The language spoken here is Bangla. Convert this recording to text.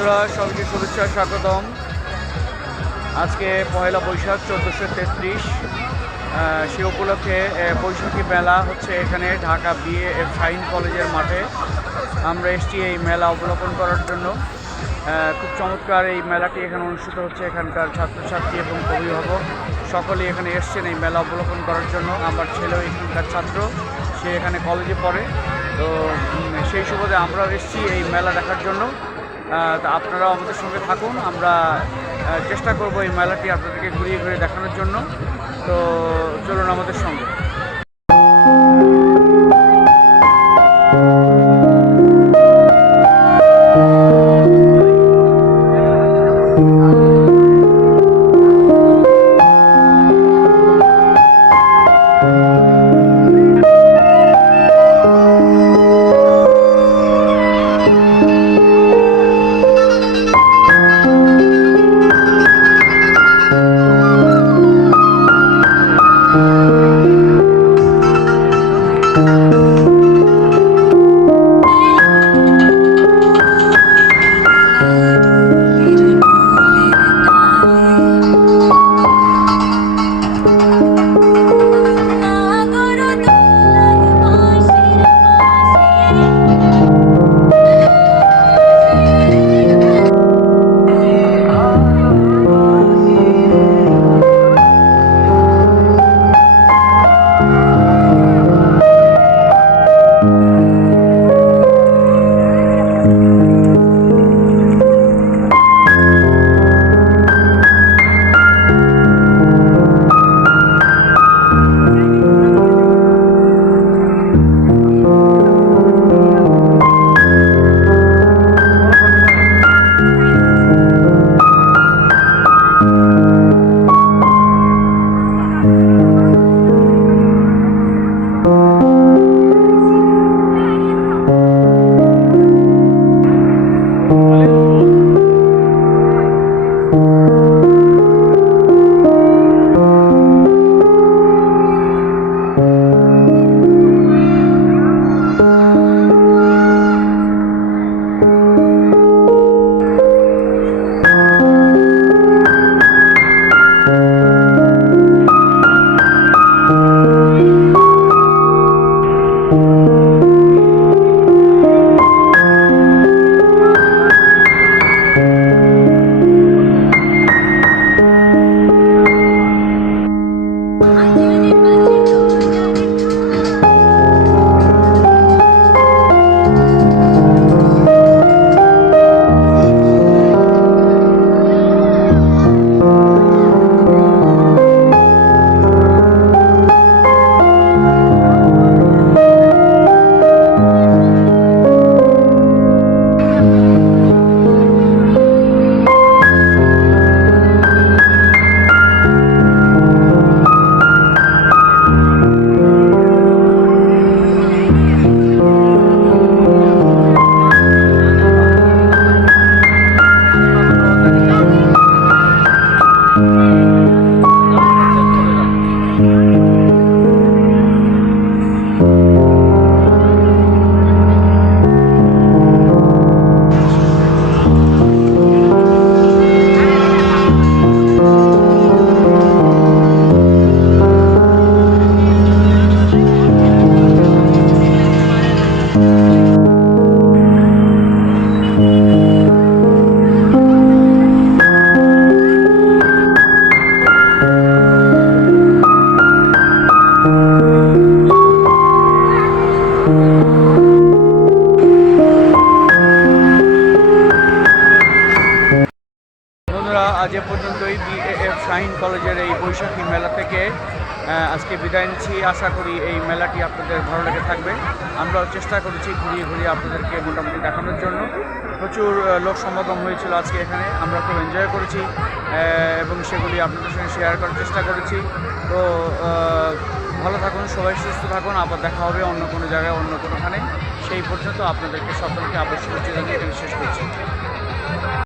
বন্ধুরা, সবাইকে শুভেচ্ছা স্বাগতম। আজকে পয়লা বৈশাখ 1433। সে উপলক্ষে বৈশাখী মেলা হচ্ছে এখানে ঢাকা শাহীন কলেজের মাঠে। আমরা এসেছি এই মেলা অবলোকন করার জন্য। খুব চমৎকার এই মেলাটি এখানে অনুষ্ঠিত হচ্ছে। এখানকার ছাত্রছাত্রী এবং অভিভাবক সকলেই এখানে এসছেন এই মেলা অবলোকন করার জন্য। আমার ছেলেও এখানকার ছাত্র, সে এখানে কলেজে পড়ে। তো সেই সুবাদে আমরাও এসেছি এই মেলা দেখার জন্য। তা আপনারাও আমাদের সঙ্গে থাকুন। আমরা চেষ্টা করব এই মেলাটি আপনাদেরকে ঘুরিয়ে ঘুরিয়ে দেখানোর জন্য। তো চলুন আমাদের সঙ্গে। আজ এ পর্যন্তই শাহীন কলেজের এই বৈশাখী মেলা থেকে আজকে বিদায় নিচ্ছি। আশা করি এই মেলাটি আপনাদের ভালো লেগে থাকবে। আমরাও চেষ্টা করেছি ঘুরিয়ে ঘুরিয়ে আপনাদেরকে মোটামুটি দেখানোর জন্য। প্রচুর লোক সমাগম হয়েছিল আজকে এখানে। আমরা খুব এনজয় করেছি এবং সেগুলি আপনাদের সঙ্গে শেয়ার করার চেষ্টা করেছি। তো ভালো থাকুন, সবাই সুস্থ থাকুন। আবার দেখা হবে অন্য কোনো জায়গায়, অন্য কোনোখানে। সেই পর্যন্ত আপনাদেরকে সকলকে আবার শুভেচ্ছা জানিয়ে শেষ করছি।